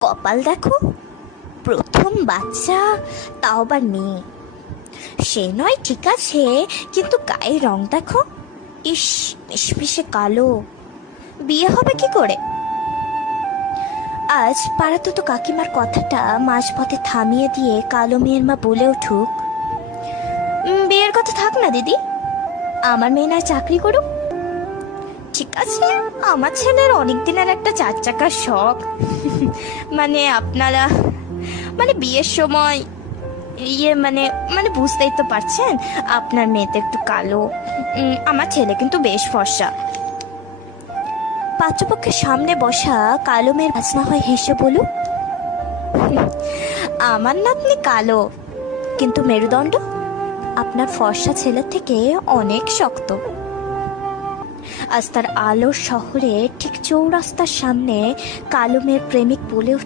কপাল দেখো, প্রথম বাচ্চা, তাও আবার মেয়ে। সে নয় ঠিক আছে, কিন্তু গায়ের রং দেখো, ইস, মিশমিশে কালো। বিয়ে হবে কি করে? আজ পাড়াতে তো কাকিমার কথাটা মাঝপথে থামিয়ে দিয়ে কালো মেয়ের মা বলে উঠুক, বিয়ের কথা থাক না দিদি, আমার মেয়ে না চাকরি করুক। ঠিক আছে, আমার ছেলের অনেক দিনের একটা 4 চাকার শখ। মানে আপনারা, মানে বিয়ের সময় মানে মানে বুঝতেই তো পারছেন, আপনার মেয়ে তো একটু কালো, আমার ছেলে কিন্তু বেশ ফর্সা। পাত্রপক্ষের সামনে বসা কালো মেয়ের বাজনা হয় হেসে বলুক, আমার নাতনি কালো, কিন্তু মেরুদণ্ড আপনার ফর্সা ছেলের থেকে অনেক শক্ত। আজ তার আলোর শহরে ঠিক চৌরাস্তার সামনে কালো মেয়ের প্রেমিক বলে উঠল,